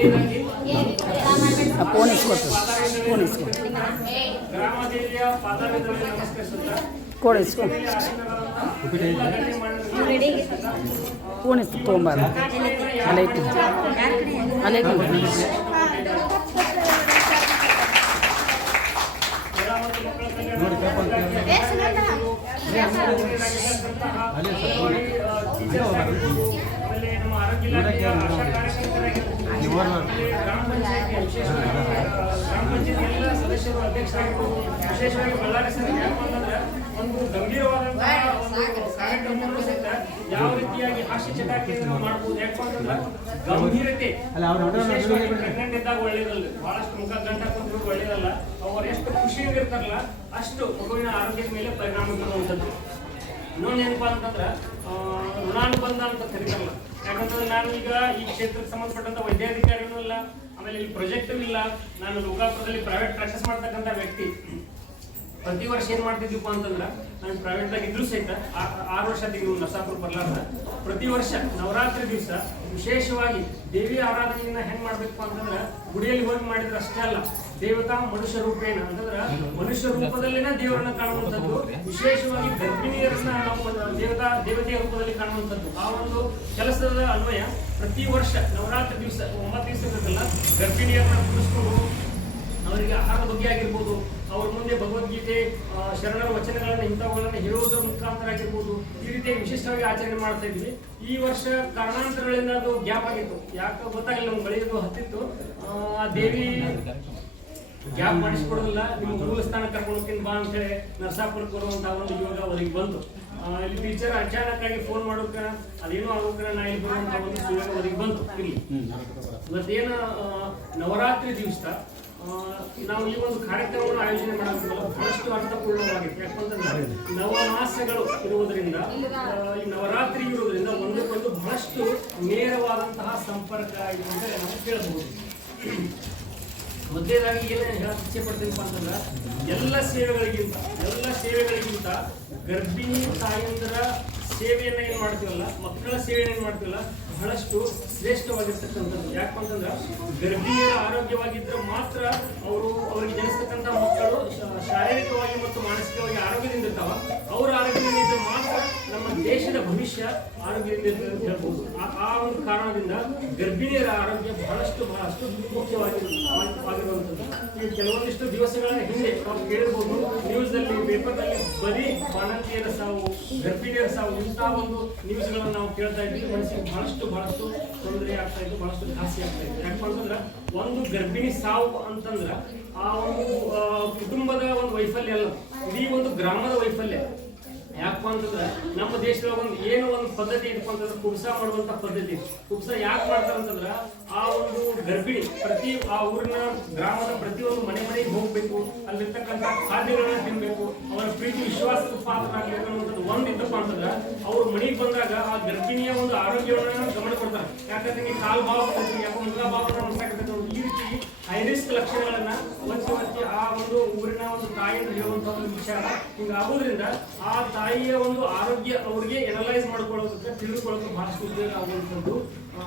Gracias. Phone ಇಸ್ಕೊಟ್ಟು phone ಇಸ್ಕೊ ಗ್ರಾಮದೇವಿಯ ಪಾದಾರವಿಂದಗಳಿಗೆ ನಮಸ್ಕರಿಸುತ್ತಾ ಕೊಡು ಇಸ್ಕೊ phone ಇಸ್ಕೊ ತೊಗೊಂಬಾರ ಅಲ್ಲೇ ಇಟ್ಟು ಅಲ್ಲೇ ಇಟ್ಟು ಗ್ರಾಮ ಪಂಚಾಯತಿ ಎಲ್ಲ ಸದಸ್ಯರು ಅಧ್ಯಕ್ಷರಾಗಿರ್ಬೋದು ವಿಶೇಷವಾಗಿ ಬಳ್ಳಾರಿ ಸರ್ ಯಾಕೆ ಅಂತಂದ್ರೆ ಒಂದು ಗಂಭೀರವಾದಂತಹ ಒಂದು ಕಾರ್ಯಕ್ರಮವನ್ನು ಸಹಿತ ಯಾವ ರೀತಿಯಾಗಿ ಹಾಸ್ಯ ಚಟಾಕಿಯನ್ನು ಮಾಡ್ಬೋದು ಯಾಕೆ ಅಂತಂದ್ರೆ ಗಂಭೀರತೆ ಪ್ರೆಗ್ನೆಂಟ್ ಇದ್ದಾಗ ಒಳ್ಳೇದಲ್ಲ. ಬಹಳಷ್ಟು ಮುಖ ಗಂಟ ಕುಂತ್ರು ಒಳ್ಳೇದಲ್ಲ. ಅವ್ರು ಎಷ್ಟು ಖುಷಿಯಿಂದ ಇರ್ತಾರಲ್ಲ ಅಷ್ಟು ಮಗುವಿನ ಆರೋಗ್ಯದ ಮೇಲೆ ಪರಿಣಾಮ ಬೀರುವಂಥದ್ದು. ಇನ್ನೊಂದು ಏನಪ್ಪಾ ಅಂತಂದ್ರೆ ಋಣಾನುಬಂಧ ಅಂತ ಕರೀತಾರಲ್ಲ. ಯಾಕಂತಂದ್ರೆ ನಾನು ಈಗ ಈ ಕ್ಷೇತ್ರಕ್ಕೆ ಸಂಬಂಧಪಟ್ಟಂತ ವೈದ್ಯಾಧಿಕಾರಿನೂ ಇಲ್ಲ, ಆಮೇಲೆ ಇಲ್ಲಿ ಪ್ರಾಜೆಕ್ಟು ಇಲ್ಲ. ನಾನು ಲೋಕಾಪುರದಲ್ಲಿ ಪ್ರೈವೇಟ್ ಪ್ರಾಕ್ಟೀಸ್ ಮಾಡ್ತಕ್ಕಂಥ ವ್ಯಕ್ತಿ. ಪ್ರತಿ ವರ್ಷ ಏನ್ ಮಾಡ್ತಿದ್ವಿಪ್ಪ ಅಂತಂದ್ರ, ನಾನು ಪ್ರೈವೇಟ್ದಾಗ ಇದ್ರು ಸಹಿತ ಆರು ವರ್ಷ ತಿಂಗಳು ನರಸಾಪುರ ಬರ್ಲಾರ್ದ. ಪ್ರತಿ ವರ್ಷ ನವರಾತ್ರಿ ದಿವಸ ವಿಶೇಷವಾಗಿ ದೇವಿ ಆರಾಧನೆಯನ್ನ ಹೆಂಗ್ ಮಾಡ್ಬೇಕು ಅಂತಂದ್ರ, ಗುಡಿಯಲ್ಲಿ ಹೋಗಿ ಮಾಡಿದ್ರೆ ಅಷ್ಟೇ ಅಲ್ಲ. ದೇವತಾ ಮನುಷ್ಯ ರೂಪೇಣ ಅಂತಂದ್ರ ಮನುಷ್ಯ ರೂಪದಲ್ಲಿನ ದೇವರನ್ನ ಕಾಣುವಂಥದ್ದು, ವಿಶೇಷವಾಗಿ ಗರ್ಭಿಣಿಯರನ್ನ ದೇವತಾ, ದೇವತೆಯ ರೂಪದಲ್ಲಿ ಕಾಣುವಂಥದ್ದು. ಆ ಒಂದು ಕೆಲಸದ ಅನ್ವಯ ಪ್ರತಿ ವರ್ಷ ನವರಾತ್ರಿ ದಿವಸ, ಒಂಬತ್ತು ದಿವಸಕ್ಕಲ್ಲ ಗರ್ಭಿಣಿಯರನ್ನ ಕುಡಿಸ್ಕೊಂಡು ಅವರಿಗೆ ಆಹಾರ ಬಗ್ಗೆ ಆಗಿರ್ಬೋದು, ಅವ್ರ ಮುಂದೆ ಭಗವದ್ಗೀತೆ ಶರಣರ ವಚನಗಳನ್ನ, ಇಂಥವುಗಳನ್ನ ಹೇಳುವುದರ ಮುಖಾಂತರ ಆಗಿರ್ಬೋದು, ಈ ರೀತಿ ವಿಶಿಷ್ಟವಾಗಿ ಆಚರಣೆ ಮಾಡ್ತಾ ಇದ್ವಿ. ಈ ವರ್ಷ ಕಾರಣಾಂತರಗಳಿಂದ ಅದು ಗ್ಯಾಪ್ ಆಗಿತ್ತು. ಯಾಕೆ ಗೊತ್ತಾಗಿಲ್ಲ ನಮ್ಗೆ ಬೆಳೆಯೋದು ಹತ್ತಿತ್ತು. ಆ, ದೇವಿ ಗ್ಯಾಪ್ ಮಾಡಿಸ್ಕೊಡೋದಿಲ್ಲ. ನಿಮ್ಮ ಮೂಲ ಸ್ಥಾನ ಕರ್ಕೊಂಡು ಬಾ ಬಾ ಅಂತೇಳಿ ನರಸಾಪುರಕ್ಕೆ ಬರುವಂತ ಒಂದು ಯೋಗ ಅವರಿಗೆ ಬಂತು. ಇಲ್ಲಿ ಟೀಚರ್ ಅಚಾನಕ್ ಆಗಿ ಫೋನ್ ಮಾಡೋಕ ಅದೇನೋ ಆಗೋಕ್ರ ನಾ ಇಲ್ಲಿ ಬರುವಂತ ಒಂದು ಸುಯೋಗ ಅವರಿಗೆ ಬಂತು ಇಲ್ಲಿ. ಇವತ್ತೇನು ನವರಾತ್ರಿ ದಿವಸ ನಾವು ಈ ಒಂದು ಕಾರ್ಯಕ್ರಮವನ್ನು ಆಯೋಜನೆ ಮಾಡೋದ್ರಿಂದ ಬಹಳಷ್ಟು ಅರ್ಥಪೂರ್ಣವಾಗಿದೆ. ಯಾಕಂತಂದ್ರೆ ನವಮಾಸಗಳು ಇರುವುದರಿಂದ ಈ ನವರಾತ್ರಿ ಇರುವುದರಿಂದ ಒಂದಕ್ಕೊಂದು ಬಹಳಷ್ಟು ನೇರವಾದಂತಹ ಸಂಪರ್ಕ ಇದೆ ಅಂತ ನಾವು ಕೇಳಬಹುದು ಮೊದಲನೇದಾಗಿ ಏನು ಹೇಳಕ್ಕೆ ಇಚ್ಛೆ ಪಡ್ತೀನಪ್ಪ ಅಂತಂದ್ರೆ ಎಲ್ಲ ಸೇವೆಗಳಿಗಿಂತ ಎಲ್ಲ ಸೇವೆಗಳಿಗಿಂತ ಗರ್ಭಿಣಿ ತಾಯಂದರ ಸೇವೆಯನ್ನ ಏನು ಮಾಡ್ತೀವಲ್ಲ, ಮಕ್ಕಳ ಸೇವೆಯನ್ನು ಏನು ಮಾಡ್ತೀವಲ್ಲ ಬಹಳಷ್ಟು ಶ್ರೇಷ್ಠವಾಗಿರ್ತಕ್ಕಂಥದ್ದು. ಯಾಕಂತಂದ್ರೆ ಗರ್ಭಿಣಿಯರ ಆರೋಗ್ಯವಾಗಿದ್ರೆ ಮಾತ್ರ ಅವರು ಅವರಿಗೆ ಜನಿಸ್ತಕ್ಕಂಥ ಮಕ್ಕಳು ಶಾರೀರಿಕವಾಗಿ ಮತ್ತು ಮಾನಸಿಕವಾಗಿ ಆರೋಗ್ಯದಿಂದ ಇರ್ತಾವ. ಅವ್ರ ಆರೋಗ್ಯದಿಂದ ಮಾತ್ರ ನಮ್ಮ ದೇಶದ ಭವಿಷ್ಯ ಆರೋಗ್ಯದಿಂದ ಇರ್ತದೆ ಅಂತ ಹೇಳ್ಬೋದು ಆ- ಒಂದು ಕಾರಣದಿಂದ ಗರ್ಭಿಣಿಯರ ಆರೋಗ್ಯ ಬಹಳಷ್ಟು ಬಹಳಷ್ಟು ಮುಖ್ಯವಾಗಿ ಆಗಿರುವಂಥದ್ದು. ಈ ಕೆಲವೊಂದಿಷ್ಟು ದಿವಸಗಳ ಹಿಂದೆ ನಾವು ಕೇಳಬಹುದು ನ್ಯೂಸ್ ಪೇಪರ್ನಲ್ಲಿ ಪೇಪರ್ನಲ್ಲಿ ಬರೀ ಬಾಣಂತಿಯರ ಸಾವು, ಗರ್ಭಿಣಿಯರ ಸಾವು ಇಂತಹ ಒಂದು ನ್ಯೂಸ್ ಗಳನ್ನ ನಾವು ಕೇಳ್ತಾ ಇದ್ದೀವಿ. ಮನಸ್ಸಿಗೆ ಬಹಳಷ್ಟು ಬಹಳಷ್ಟು ತೊಂದರೆ ಆಗ್ತಾ ಇತ್ತು ಬಹಳಷ್ಟು ಜಾಸ್ತಿ ಆಗ್ತಾ ಇತ್ತು ಯಾಕೆ ಅಂತಂದ್ರ ಒಂದು ಗರ್ಭಿಣಿ ಸಾವು ಅಂತಂದ್ರ, ಆ ಒಂದು ಕುಟುಂಬದ ಒಂದು ವೈಫಲ್ಯ ಅಲ್ಲ, ಇಡೀ ಒಂದು ಗ್ರಾಮದ ವೈಫಲ್ಯ. ಯಾಕಪ್ಪ ಅಂತಂದ್ರೆ ನಮ್ಮ ದೇಶದೊಳಗ ಒಂದು ಏನು ಒಂದು ಪದ್ಧತಿ ಇದಪ್ಪ ಅಂತಂದ್ರೆ ಕುಬ್ಸ ಮಾಡುವಂತ ಪದ್ಧತಿ. ಕುಬ್ಸ ಯಾಕೆ ಮಾಡ್ತಾರೆ ಅಂತಂದ್ರೆ ಆ ಒಂದು ಗರ್ಭಿಣಿ, ಪ್ರತಿ ಆ ಊರಿನ ಗ್ರಾಮದ ಪ್ರತಿಯೊಂದು ಮನೆ ಮನೆಗೆ ಹೋಗ್ಬೇಕು, ಅಲ್ಲಿರ್ತಕ್ಕಂಥ ಖಾದ್ಯಗಳನ್ನ ತಿನ್ಬೇಕು, ಅವರ ಪ್ರೀತಿ ವಿಶ್ವಾಸದ ಪಾತ್ರರಾಗಬೇಕು ಅನ್ನುವಂಥದ್ದು ಒಂದು ಇದ್ದಪ್ಪ ಅಂತಂದ್ರೆ ಅವ್ರ ಮನೆಗೆ ಬಂದಾಗ ಆ ಗರ್ಭಿಣಿಯ ಒಂದು ಆರೋಗ್ಯವನ್ನ ಗಮನ ಕೊಡ್ತಾರೆ. ಯಾಕಂದ್ರೆ ಈ ಕಾಲು ಭಾವ ಯಾಕೆ ಮುಂದಾ ಭಾವ ಈ ರೀತಿ ಹೈ ರಿಸ್ಕ್ ಲಕ್ಷಣಗಳನ್ನ ಆ ಒಂದು ಊರಿನ ಒಂದು ತಾಯಿ ಹೇಳುವಂತ ಒಂದು ವಿಚಾರ ಹಿಂಗಾಗೋದ್ರಿಂದ ಆ ತಾಯಿಯ ಒಂದು ಆರೋಗ್ಯ ಅವ್ರಿಗೆ ಎನಲೈಸ್ ಮಾಡ್ಕೊಳ್ಳೋದಕ್ಕೆ ತಿಳಿದುಕೊಳ್ಳೋಕೆ ಬಹಳಷ್ಟು ಉದ್ಯೋಗ ಆಗುವಂಥದ್ದು.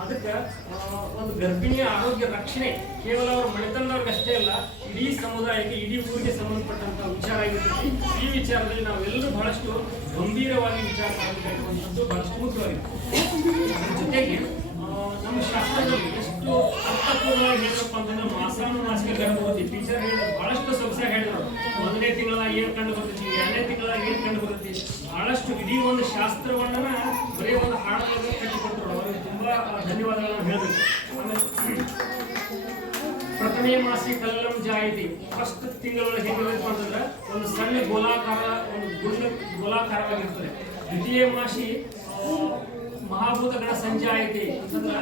ಅದಕ್ಕೆ ಒಂದು ಗರ್ಭಿಣಿಯ ಆರೋಗ್ಯ ರಕ್ಷಣೆ ಕೇವಲ ಅವ್ರ ಮನೆತನದವ್ರಿಗಷ್ಟೇ ಅಲ್ಲ, ಇಡೀ ಸಮುದಾಯಕ್ಕೆ, ಇಡೀ ಊರಿಗೆ ಸಂಬಂಧಪಟ್ಟಂತ ವಿಚಾರ ಆಗಿರ್ತೈತಿ ಈ ವಿಚಾರದಲ್ಲಿ ನಾವೆಲ್ಲರೂ ಬಹಳಷ್ಟು ಗಂಭೀರವಾಗಿ ವಿಚಾರ ಮಾಡಬೇಕಾಗಿರುವಂಥದ್ದು ಬಹಳಷ್ಟು ಮುಖ್ಯವಾಗಿದೆ. ಜೊತೆಗೆ ನಮ್ಮ ಶಾಸ್ತ್ರದಲ್ಲಿ ಎಷ್ಟು ಅರ್ಥಪೂರ್ಣವಾಗಿ ಹೇಳಪ್ಪ ಅಂತಂದ್ರೆ ಕಂಡು ಗರ್ಭವತಿ ಟೀಚರ್ ಹೇಳಿದ್ರು ಬಹಳಷ್ಟು ಸೊಗಸಾಗಿ ಹೇಳಿದ್ರು. ಒಂದನೇ ತಿಂಗಳಾಗ ಏನ್ ಕಂಡು ಬರ್ತೈತಿ ಎರಡನೇ ತಿಂಗಳಾಗ ಏನ್ ಕಂಡು ಬರ್ತೈತಿ, ಬಹಳಷ್ಟು ಇಡೀ ಒಂದು ಶಾಸ್ತ್ರವನ್ನ ಬರೀ ಒಂದು ಹಾಡಲ್ಲಿ ಕಟ್ಟಿಕೊಟ್ರು. ಅವರಿಗೆ ತುಂಬಾ ಧನ್ಯವಾದಗಳನ್ನು ಹೇಳಬೇಕು. ಪ್ರಥಮೆ ಮಾಸಿ ಕಲ್ಲಂ ಜಾಯಿತಿ. ಫಸ್ಟ್ ತಿಂಗಳೊಳಗೆ ಹೇಗಿರಬೇಕು ಅಂತಂದ್ರೆ ಒಂದು ಸಣ್ಣ ಗೋಲಾಕಾರ, ಒಂದು ಗುಂಡ ಗೋಲಾಕಾರವಾಗಿರ್ತದೆ. ದ್ವಿತೀಯ ಮಾಸಿ ಮಹಾಭೂತಗಳ ಸಂಜಾಯಿತಿ ಅಂತಂದ್ರ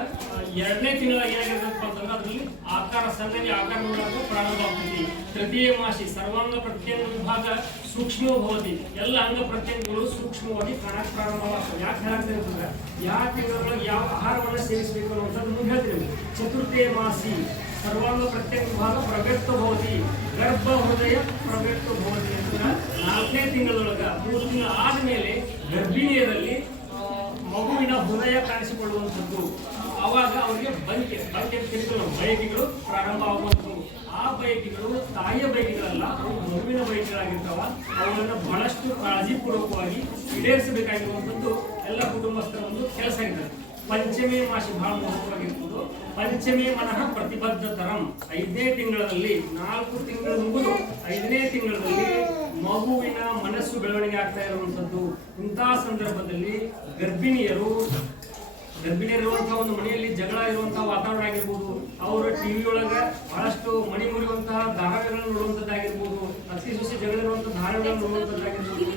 ಎರಡನೇ ತಿಂಗಳ ಏನಾಗಿರ್ತಪ್ಪ ಅಂತಂದ್ರೆ, ಅದರಲ್ಲಿ ಆಕಾರ ಸಂಗತಿ, ಆಕಾರ ನೋಡೋದು ಪ್ರಾರಂಭ ಆಗ್ತೈತಿ ತೃತೀಯ ಮಾಸಿ, ಸರ್ವಾಂಗ ಪ್ರತ್ಯಂಗ ವಿಭಾಗ ಸೂಕ್ಷ್ಮ ಭವತಿ ಎಲ್ಲ ಅಂಗ ಪ್ರತ್ಯಂಗಗಳು ಸೂಕ್ಷ್ಮವಾಗಿ ಕಾಣಕ್ ಪ್ರಾರಂಭವಾಗ್ತದೆ ಯಾಕೆ ಹೇಳಾಗ್ತದೆ ಅಂತಂದ್ರೆ, ಯಾವ ತಿಂಗಳೊಳಗೆ ಯಾವ ಆಹಾರವನ್ನ ಸೇವಿಸಬೇಕು ಅನ್ನೋದು ನಿಮ್ಗೆ ಹೇಳ್ತೀವಿ ಚತುರ್ಥೇ ಮಾಸಿ, ಸರ್ವಾಂಗ ಪ್ರತ್ಯೇಕ ವಿಭಾಗ ಪ್ರವ್ಯಕ್ತ ಭವತಿ ಗರ್ಭ ಹೃದಯ ಪ್ರವ್ಯಕ್ತ ಭವತಿ ಅಂತಂದ್ರೆ ನಾಲ್ಕನೇ ತಿಂಗಳೊಳಗ, ಮೂರು ತಿಂಗಳ ಆದ್ಮೇಲೆ ಗರ್ಭಿಣಿಯರಲ್ಲಿ ಮಗುವಿನ ಹೃದಯ ಕಾಣಿಸಿಕೊಳ್ಳುವಂಥದ್ದು. ಆವಾಗ ಅವರಿಗೆ ಬಯಕೆ ಬಯಕೆ ತಿಳಿಸಲು ಬಯಕೆಗಳು ಪ್ರಾರಂಭ ಆಗುವಂಥದ್ದು ಆ ಬಯಕೆಗಳು ತಾಯಿಯ ಬಯಕೆಗಳಲ್ಲ ಅವು ಮಗುವಿನ ಬಯಕೆಗಳಾಗಿರ್ತಾವ. ಅವುಗಳನ್ನು ಬಹಳಷ್ಟು ಕಾಳಜಿಪೂರ್ವಕವಾಗಿ ಈಡೇರಿಸಬೇಕಾಗಿರುವಂಥದ್ದು ಎಲ್ಲ ಕುಟುಂಬಸ್ಥರ ಒಂದು ಕೆಲಸ ಆಗಿದೆ ಪಂಚಮಿ ಮಾಸಿ ಬಹಳ ಮಹತ್ವವಾಗಿರ್ಬೋದು ಪಂಚಮಿ ಮನಃ ಪ್ರತಿಬದ್ಧತರಂ. ಐದನೇ ತಿಂಗಳಲ್ಲಿ ನಾಲ್ಕು ತಿಂಗಳು ಮುಗಿದು ಐದನೇ ತಿಂಗಳಲ್ಲಿ ಮಗುವಿನ ಮನಸ್ಸು ಬೆಳವಣಿಗೆ ಆಗ್ತಾ ಇರುವಂತದ್ದು ಇಂತಹ ಸಂದರ್ಭದಲ್ಲಿ ಗರ್ಭಿಣಿಯರು ಗರ್ಭಿಣಿಯರಿರುವಂತಹ ಒಂದು ಮನೆಯಲ್ಲಿ ಜಗಳ ಇರುವಂತಹ ವಾತಾವರಣ ಆಗಿರ್ಬೋದು, ಅವರು ಟಿವಿ ಒಳಗ ಬಹಳಷ್ಟು ಮಣಿ ಮುರಿಯುವಂತಹ ಧಾರಾವಾಹಿಗಳನ್ನು ನೋಡುವಂತದ್ದಾಗಿರ್ಬೋದು ಅತಿ ಸೊಸೆ ಜಗಳ ಇರುವಂತಹ ನೋಡುವಂತದ್ದಾಗಿರ್ಬೋದು ನೋಡುವಂತದ್ದಾಗಿರ್ಬೋದು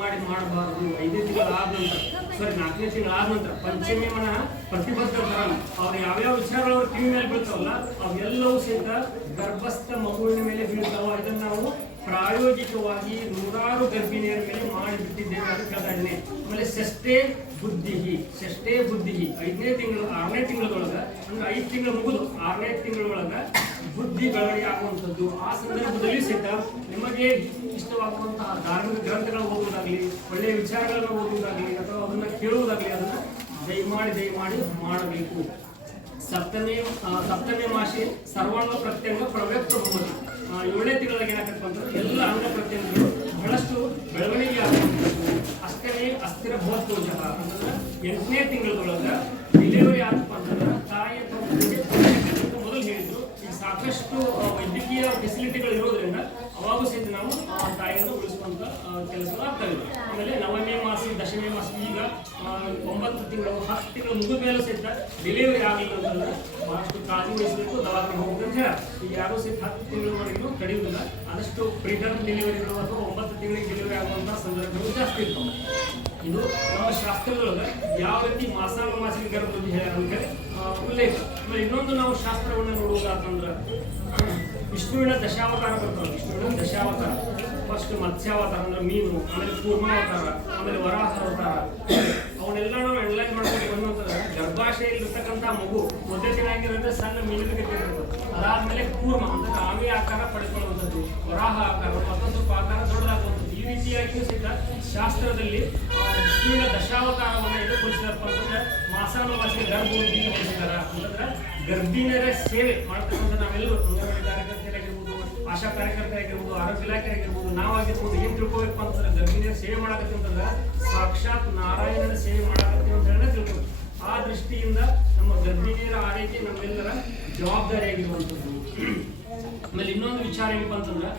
ಮಾಡಿ ಮಾಡಬಾರದು. ಐದೇ ತಿಂಗಳು ಆದ ನಂತರ ಸಾರಿ, ನಾಲ್ಕನೇ ತಿಂಗಳ ಆದ ನಂತರ ಪಂಚಮಿ ಮನ ಅವ್ರ ಯಾವ್ಯಾವ ವಿಚಾರಗಳು ಅವ್ರ ಕಿವಿ ಮೇಲೆ ಬೀಳ್ತಾವಲ್ಲ, ಅವೆಲ್ಲವೂ ಸಹಿತ ಗರ್ಭಸ್ಥ ಮಗುವಿನ ಮೇಲೆ ಬೀಳ್ತಾವ. ಇದನ್ನ ನಾವು ಪ್ರಾಯೋಗಿಕವಾಗಿ ನೂರಾರು ಗರ್ಭಿಣಿಯರ ಮೇಲೆ ಮಾಡಿಬಿಟ್ಟಿದ್ದೇವೆ ಅಂತ ಕೇಳ್ತಾ ಇದ್ದೀನಿ ಆಮೇಲೆ ಸೆಷ್ಟೇ ಬುದ್ಧಿ ಸೆಷ್ಟೇ ಬುದ್ಧಿ. ಐದನೇ ತಿಂಗಳು, ಆರನೇ ತಿಂಗಳೊಳಗ ಅಂದ್ರೆ ಐದು ತಿಂಗಳು ಮುಗಿದು ಆರನೇ ತಿಂಗಳೊಳಗ ಬುದ್ಧಿ ಬೆಳವಣಿಗೆ ಆಗುವಂಥದ್ದು. ಆ ಸಂದರ್ಭದಲ್ಲಿ ಸಹಿತ ನಿಮಗೆ ಇಷ್ಟವಾಗುವಂತಹ ಧಾರ್ಮಿಕ ಗ್ರಂಥಗಳು ಓದುವುದಾಗಲಿ, ಒಳ್ಳೆಯ ವಿಚಾರಗಳನ್ನು ಓದುವುದಾಗಲಿ ಕೇಳುವುದಾಗಲಿ ಅದನ್ನ ದಯಮಾಡಿ ದಯಮಾಡಿ ಮಾಡಬೇಕು. ಸಪ್ತಮಿ ಸಪ್ತಮಿ ಮಾಸಿ ಸರ್ವಾಂಗ ಪ್ರತ್ಯಂಗ ಪ್ರವ್ಯಕ್ತ ಭವತಿ ಏಳನೇ ತಿಂಗಳಿಗೆ ಏನಾಗತ್ತಪ್ಪ ಅಂತಂದ್ರೆ ಎಲ್ಲ ಅಂಗ ಪ್ರತ್ಯಂಗಗಳು ಬಹಳಷ್ಟು ಬೆಳವಣಿಗೆ ಆಗಬೇಕು ಅಷ್ಟೇ ಅಸ್ಥಿರ ಭವತ್ಕೋಶ ಅಂತಂದ್ರೆ ಎಂಟನೇ ತಿಂಗಳೊಳಗ ಡೆಲಿವರಿ ಆದಪ್ಪ ಅಂತಂದ್ರೆ ತಾಯಿ ಅಥವಾ ಮಗುವಿಗೆ ಅಂತ ಮೊದಲು ಹೇಳಿದ್ರು. ಈಗ ಸಾಕಷ್ಟು ವೈದ್ಯಕೀಯ ಫೆಸಿಲಿಟಿಗಳು ಇರೋದ್ರಿಂದ ಅವಾಗೂ ಸಹಿತ ನಾವು ಆ, ತಾಯಿಯನ್ನು ಉಳಿಸುವಂತ ಕೆಲಸ ಆಗ್ತಾ ಇದೆ. ಆಮೇಲೆ ನವಮೇ ಮಾಸ ದಶಮೇ ಮಾಸ ಈಗ ಒಂಬತ್ತು ತಿಂಗಳು ಹತ್ತು ತಿಂಗಳು ಮುಗಿದ ಮೇಲೆ ಸಹಿತ ಡೆಲಿವರಿ ಆಗಲಿಲ್ಲ ಅಂತಂದ್ರೆ ಬಹಳಷ್ಟು ಕಾಳಜಿ ವಹಿಸಬೇಕು ದವಾಖಾನೆ ಹೋಗ್ಬೇಕು ಅಂತ ಹೇಳ. ಈಗ ಯಾರು ಸಹಿತ ಹತ್ತು ತಿಂಗಳವರೆಗೂ ತಡೆಯುವುದಿಲ್ಲ ಆದಷ್ಟು ಪ್ರಿಟರ್ನ್ ಡೆಲಿವರಿಗಳು ಅಥವಾ ಒಂಬತ್ತು ತಿಂಗಳಿಗೆ ಡೆಲಿವರಿ ಆಗುವಂತಹ ಸಂದರ್ಭಗಳು ಜಾಸ್ತಿ ಇರ್ತವೆ. ಇದು ನಮ್ಮ ಶಾಸ್ತ್ರದೊಳಗೆ ಯಾವ ರೀತಿ ಮಾಸಾಂಗ ಮಾಸಿಕ ಗರ್ಭ ಅಂತ ಹೇಳಿ ಉಲ್ಲೇಖ. ಆಮೇಲೆ ಇನ್ನೊಂದು ನಾವು ಶಾಸ್ತ್ರವನ್ನು ನೋಡುವುದಾತಂದ್ರೆ ವಿಷ್ಣುವಿನ ದಶಾವತಾರ ಬರ್ತಾವೆ ವಿಷ್ಣುವಿನ ದಶಾವತಾರ. ಫಸ್ಟ್ ಮತ್ಸ್ಯಾವತಾರ ಅಂದ್ರೆ ಮೀನು, ಆಮೇಲೆ ಕೂರ್ಮಾವತಾರ, ಆಮೇಲೆ ವರಾಹ ಅವತಾರ ಅವನ್ನೆಲ್ಲ ನಾವು ಅನಲೈಸ್ ಮಾಡ್ಕೊಂಡು ಬಂದಂತಂದ್ರೆ ಗರ್ಭಾಶಯಲ್ಲಿರ್ತಕ್ಕಂಥ ಮಗು ಮೊದಲೇ ಚೆನ್ನಾಗಿರೋದ್ರೆ ಸಣ್ಣ ಮೀನಿನ ಗತಿ ಅದಾದ್ಮೇಲೆ ಕೂರ್ಮ, ಅಂದ್ರೆ ಆಮೆ ಆಕಾರ ಪಡೆದುಕೊಳ್ಳುವಂಥದ್ದು ವರಾಹ ಆಕಾರ, ಮತ್ತೊಂದು ಸ್ವಲ್ಪ ಆಕಾರ ದೊಡ್ಡದಾಗುವಂಥದ್ದು. ಈ ರೀತಿಯಾಗಿಯೂ ಸಹಿತ ಶಾಸ್ತ್ರದಲ್ಲಿ ವಿಷ್ಣುವಿನ ದಶಾವತಾರವನ್ನು ಎದುರುಗೊಳಿಸಿದಪ್ಪ ಅಂತಂದ್ರೆ ಮಾಸಾನುವಾಸಿಗೆ ಬಳಸಿದಾರ ಅಂತಂದ್ರೆ ಗರ್ಭಿಣಿಯರ ಸೇವೆ ಮಾಡ್ತಕ್ಕಂಥ ನಾವೆಲ್ಲರೂ ಅಂಗನವಾಡಿ ಆಶಾ ಕಾರ್ಯಕರ್ತರಾಗಿರ್ಬೋದು ಆರೋಗ್ಯ ಇಲಾಖೆ ಆಗಿರ್ಬೋದು ನಾವಾಗಿರ್ಬೋದು ಏನು ತಿಳ್ಕೊಬೇಕು ಅಂತಂದ್ರೆ ಗರ್ಭಿಣಿಯರ ಸೇವೆ ಮಾಡಕತ್ತಿ ಅಂತಂದ್ರೆ ಸಾಕ್ಷಾತ್ ನಾರಾಯಣನ ಸೇವೆ ಮಾಡಕತ್ತೀವಿ ಅಂತ ಹೇಳಿ ತಿಳ್ಕೊಬೇಕು. ಆ ದೃಷ್ಟಿಯಿಂದ ನಮ್ಮ ಗರ್ಭಿಣಿಯರ ಆರೈಕೆ ನಮ್ಮೆಲ್ಲರ ಜವಾಬ್ದಾರಿ ಆಗಿರುವಂಥದ್ದು. ಆಮೇಲೆ ಇನ್ನೊಂದು ವಿಚಾರ ಏನಪ್ಪ ಅಂತಂದ್ರೆ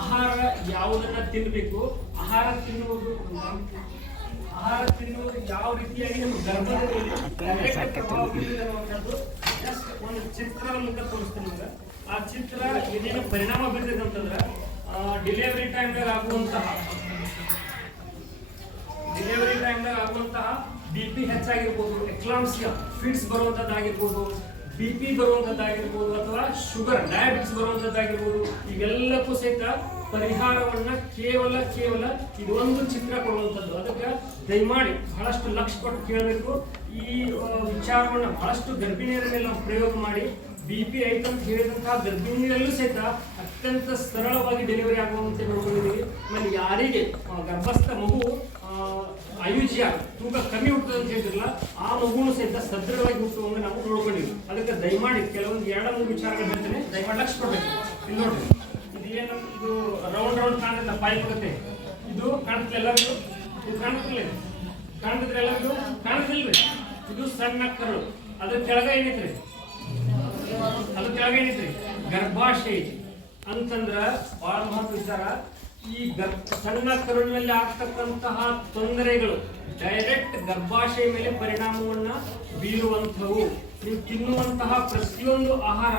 ಆಹಾರ ಯಾವುದನ್ನ ತಿನ್ನಬೇಕು ಆಹಾರ ತಿನ್ನುವುದು ಆಹಾರ ತಿನ್ನುವುದು ಯಾವ ರೀತಿಯಾಗಿ ನಮ್ಮ ಗರ್ಭದ ಒಂದು ಚಿತ್ರ ಮೂಲಕ ತೋರಿಸ್ತೀನಿ ನಿಮ್ಗೆ ಆ ಚಿತ್ರ ಏನೇನು ಪರಿಣಾಮ ಬೀರ್ತೈತೆ ಅಂತಂದ್ರೆ ಡೆಲಿವರಿ ಟೈಮ್ದಾಗ ಆಗುವಂತಹ ಡೆಲಿವರಿ ಟೈಮ್ದಾಗ ಆಗುವಂತಹ ಬಿ ಪಿ ಹೆಚ್ಚಾಗಿರ್ಬೋದು ಎಕ್ಲಾಮ್ಸಿಯಾ ಫಿಟ್ಸ್ ಬರುವಂಥದ್ದಾಗಿರ್ಬೋದು ಬಿ ಪಿ ಬರುವಂಥದ್ದಾಗಿರ್ಬೋದು ಅಥವಾ ಶುಗರ್ ಡಯಾಬಿಟಿಸ್ ಬರುವಂಥದ್ದಾಗಿರ್ಬೋದು ಇವೆಲ್ಲಕ್ಕೂ ಸಹಿತ ಪರಿಹಾರವನ್ನ ಕೇವಲ ಕೇವಲ ಇದೊಂದು ಚಿತ್ರ ಕೊಡುವಂಥದ್ದು. ಅದಕ್ಕೆ ದಯಮಾಡಿ ಬಹಳಷ್ಟು ಲಕ್ಷ ಕೊಟ್ಟು ಕೇಳಬೇಕು. ಈ ವಿಚಾರವನ್ನು ಬಹಳಷ್ಟು ಗರ್ಭಿಣಿಯರ ಮೇಲೆ ನಾವು ಪ್ರಯೋಗ ಮಾಡಿ ಬಿ ಪಿ ಐತಂತ ಹೇಳಿದಂತಹ ಗರ್ಭಿಣಿಯರಲ್ಲೂ ಸಹಿತ ಅತ್ಯಂತ ಸರಳವಾಗಿ ಡೆಲಿವರಿ ಆಗುವಂತೆ ನೋಡ್ಕೊಂಡಿದ್ದೀವಿ. ಆಮೇಲೆ ಯಾರಿಗೆ ಗರ್ಭಸ್ಥ ಮಗು ಆಯುಜ್ಯ, ತೂಕ ಕಮ್ಮಿ ಹುಟ್ಟುತ್ತದೆ ಅಂತ ಹೇಳ್ತಿರಲ್ಲ, ಆ ಮಗುನು ಸಹಿತ ಸದೃಢವಾಗಿ ಹುಟ್ಟುವಂಗೆ ನಾವು ನೋಡ್ಕೊಂಡಿವಿ ಅದಕ್ಕೆ ದಯಮಾಡಿ ಕೆಲವೊಂದು ಎರಡು ಮೂರು ವಿಚಾರಗಳು ಹೇಳ್ತೇನೆ. ದಯಮಾಡಿ ಲಕ್ಷ ಕೊಡ್ಬೇಕು. ಇಲ್ಲಿ ನೋಡ್ರಿ. ಇದು ರೌಂಡ್ ರೌಂಡ್ ಕಾಣುತ್ತೆ ಪೈಪ್ ಆಗುತ್ತೆ ಇದು ಕಾಣುತ್ತೆ ಎಲ್ಲರಿಗೂ ಇದು ಕಾಣುತ್ತಿಲ್ಲ ಕಾಣುತ್ತಿದ್ರೆ ಎಲ್ಲರಿಗೂ ಕಾಣುತ್ತಿಲ್ರಿ ಇದು ಸಣ್ಣ ಕರುಳು ಅದ್ರ ಕೆಳಗ ಏನೈತ್ರಿ? ಅದು ಕೆಳಗೆ ಏನೈತ್ರಿ? ಗರ್ಭಾಶಯ ಅಂತಂದ್ರ ಬಹಳ ಮಹತ್ವ ವಿಚಾರ. ಈ ಗರ್, ಸಣ್ಣ ಕರುಳಿನಲ್ಲಿ ಆಗ್ತಕ್ಕಂತಹ ತೊಂದರೆಗಳು ಡೈರೆಕ್ಟ್ ಗರ್ಭಾಶಯ ಮೇಲೆ ಪರಿಣಾಮವನ್ನ ಬೀರುವಂಥವು. ನೀವು ತಿನ್ನುವಂತಹ ಪ್ರತಿಯೊಂದು ಆಹಾರ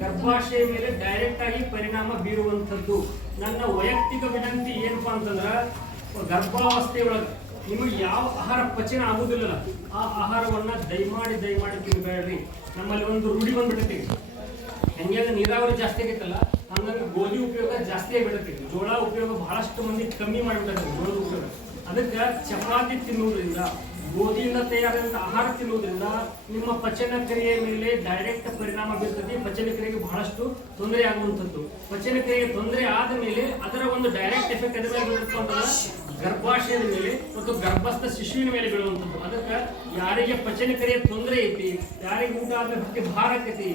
ಗರ್ಭಾಶಯ ಮೇಲೆ ಡೈರೆಕ್ಟ್ ಆಗಿ ಪರಿಣಾಮ ಬೀರುವಂಥದ್ದು. ನನ್ನ ವೈಯಕ್ತಿಕ ವಿನಂತಿ ಏನಪ್ಪಾ ಅಂತಂದ್ರ ಗರ್ಭಾವಸ್ಥೆಯೊಳಗೆ ನಿಮಗೆ ಯಾವ ಆಹಾರ ಪಚನ ಆಗುದಿಲ್ಲ ಆ ಆಹಾರವನ್ನ ದಯಮಾಡಿ ದಯಮಾಡಿ ತಿನ್ಬೇಡ್ರಿ. ನಮ್ಮಲ್ಲಿ ಒಂದು ರೂಢಿ ಬಂದ್ಬಿಡುತ್ತೆ ಹೆಂಗೆ ನೀರಾವರಿ ಜಾಸ್ತಿ ಆಗೈತಲ್ಲ, ಹಂಗಾಗಿ ಗೋಧಿ ಉಪಯೋಗ ಜಾಸ್ತಿ ಆಗಿಬಿಡತ್ತೆ ಜೋಳ ಉಪಯೋಗ ಬಹಳಷ್ಟು ಮಂದಿ ಕಮ್ಮಿ ಮಾಡಿಬಿಡುತ್ತೆ ಜೋಳದ ಉಪಯೋಗ. ಅದಕ್ಕೆ ಚಪಾತಿ ತಿನ್ನುವುದರಿಂದ ಗೋಧಿಯಿಂದ ತಯಾರಾದ ಆಹಾರ ತಿನ್ನುವುದರಿಂದ ನಿಮ್ಮ ಪಚನ ಕ್ರಿಯೆಯ ಮೇಲೆ ಡೈರೆಕ್ಟ್ ಪರಿಣಾಮ ಬೀರ್ತದೆ. ಪಚನ ಕ್ರಿಯೆಗೆ ಬಹಳಷ್ಟು ತೊಂದರೆ ಆಗುವಂಥದ್ದು. ಪಚನ ಕ್ರಿಯೆ ತೊಂದರೆ ಆದ ಮೇಲೆ ಅದರ ಒಂದು ಡೈರೆಕ್ಟ್ ಎಫೆಕ್ಟ್ ಅದರ ಮೇಲೆ ಗರ್ಭಾಶಯದ ಮೇಲೆ ಮತ್ತು ಗರ್ಭಸ್ಥ ಶಿಶುವಿನ ಮೇಲೆ ಬೀಳುವಂಥದ್ದು. ಅದಕ್ಕೆ ಯಾರಿಗೆ ಪಚನ ಕ್ರಿಯೆ ತೊಂದರೆ ಐತಿ, ಯಾರಿಗೆ ಊಟ ಆದ್ರೆ ಹೊಟ್ಟೆ ಭಾರ ಆಕೈತಿ,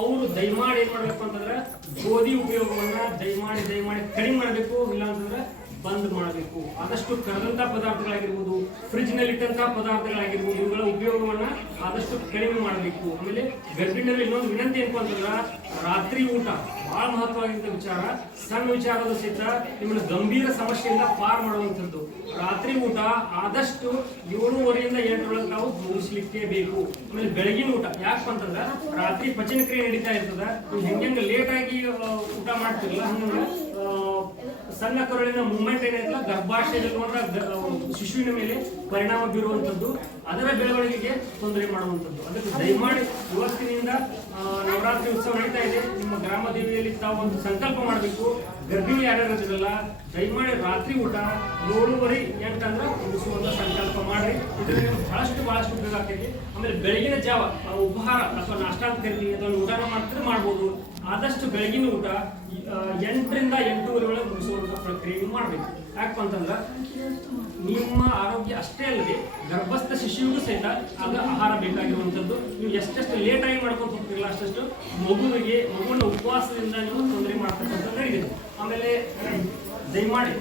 ಅವರು ದಯಮಾಡಿ ಏನ್ ಮಾಡ್ಬೇಕು ಅಂತಂದ್ರೆ ಗೋಧಿ ಉಪಯೋಗವನ್ನ ದಯಮಾಡಿ ದಯಮಾಡಿ ಕಡಿಮೆ ಮಾಡಬೇಕು. ಇಲ್ಲ ಅಂತಂದ್ರೆ ಬಂದ್ ಮಾಡಬೇಕು. ಆದಷ್ಟು ಕರೆದಂತಹ ಪದಾರ್ಥಗಳಾಗಿರ್ಬೋದು ಫ್ರಿಜ್ನಲ್ಲಿ ಇಟ್ಟಂತ ಪದಾರ್ಥಗಳಾಗಿರ್ಬೋದು, ಇವುಗಳ ಉಪಯೋಗವನ್ನ ಆದಷ್ಟು ಕಡಿಮೆ ಮಾಡಬೇಕು. ಆಮೇಲೆ ಗರ್ಭಿಣಿಯರಲ್ಲಿ ಇನ್ನೊಂದು ವಿನಂತಿ ಏನಪ್ಪಾ ಅಂತಂದ್ರೆ, ರಾತ್ರಿ ಊಟ ಬಹಳ ಮಹತ್ವವಾಗಿದ್ದ ವಿಚಾರ. ಸಣ್ಣ ವಿಚಾರದ ಸಹಿತ ನಿಮ್ಮನ್ನ ಗಂಭೀರ ಸಮಸ್ಯೆಯಿಂದ ಪಾರ್ ಮಾಡುವಂಥದ್ದು ರಾತ್ರಿ ಊಟ ಆದಷ್ಟು ಏಳುವರೆಯಿಂದ ಎಂಟರೊಳಗೆ ನಾವು ಮುಗಿಸ್ಲಿಕ್ಕೆ ಬೇಕು. ಆಮೇಲೆ ಬೆಳಗಿನ ಊಟ ಯಾಕಪ್ಪ ಅಂತಂದ್ರೆ, ರಾತ್ರಿ ಪಚನ ಕ್ರಿಯೆ ನಡೀತಾ ಇರ್ತದೆ. ಹೆಂಗೆ ಲೇಟ್ ಆಗಿ ಊಟ ಮಾಡ್ತಿರಲ್ಲ ಹಂಗಂದ್ರೆ ಸಣ್ಣ ಕರುಳಿನ ಮೂವ್ಮೆಂಟ್ ಏನಿರಲ್ಲ ಗರ್ಭಾಶಯದಲ್ಲಿ ಶಿಶುವಿನ ಮೇಲೆ ಪರಿಣಾಮ ಬೀರುವಂತದ್ದು ಅದರ ಬೆಳವಣಿಗೆಗೆ ತೊಂದರೆ ಮಾಡುವಂತದ್ದು ಅದಕ್ಕೆ ದಯಮಾಡಿ ಇವತ್ತಿನಿಂದ ನವರಾತ್ರಿ ಉತ್ಸವ ನಡೀತಾ ಇದೆ. ನಿಮ್ಮ ಗ್ರಾಮ ದೇವಿಯಲ್ಲಿ ತಾವು ಒಂದು ಸಂಕಲ್ಪ ಮಾಡಬೇಕು. ಗರ್ಭಿಣಿ ಯಾರಿರೋದಿಲ್ಲ ದಯಮಾಡಿ ರಾತ್ರಿ ಊಟ ಏಳುವರೆ ಎಂಟಂದ್ರೆ ಮುಗಿಸುವಂತ ಸಂಕಲ್ಪ ಮಾಡಿ ಇದರಿಂದ ಬಹಳಷ್ಟು ಬಹಳಷ್ಟು ಉಪಯೋಗ ಆಗ್ತೈತಿ. ಆಮೇಲೆ ಬೆಳಗಿನ ಜಾವ ಉಪಹಾರ ಅಥವಾ ನಾಷ್ಟ ಅಂತ ಕರಿತೀವಿ ಅಥವಾ ಊಟನ ಮಾತ್ರ ಮಾಡ್ಬೋದು. ಆದಷ್ಟು ಬೆಳಗಿನ ಊಟ ಎಂಟರಿಂದ ಎಂಟೂವರೆ ಒಳಗೆ ಮುಗಿಸುವಂಥ ಪ್ರಕ್ರಿಯೆ ಮಾಡಬೇಕು. ಯಾಕಪ್ಪ ನಿಮ್ಮ ಆರೋಗ್ಯ ಅಷ್ಟೇ ಅಲ್ಲದೆ ಗರ್ಭಸ್ಥ ಶಿಶುವಿಗೂ ಸಹಿತ ಆಗ ಆಹಾರ ಬೇಕಾಗಿರುವಂಥದ್ದು. ನೀವು ಎಷ್ಟೆಷ್ಟು ಲೇಟಾಗಿ ಮಾಡ್ಕೊಂಡು ಹೋಗ್ತಿರಲ್ಲ ಅಷ್ಟಷ್ಟು ಮಗುವಿಗೆ, ಮಗುವಿನ ಉಪವಾಸದಿಂದ ನೀವು ತೊಂದರೆ ಮಾಡ್ತಕ್ಕಂಥದ್ದು ನಡೀತದೆ. ಆಮೇಲೆ, ದಯಮಾಡಿ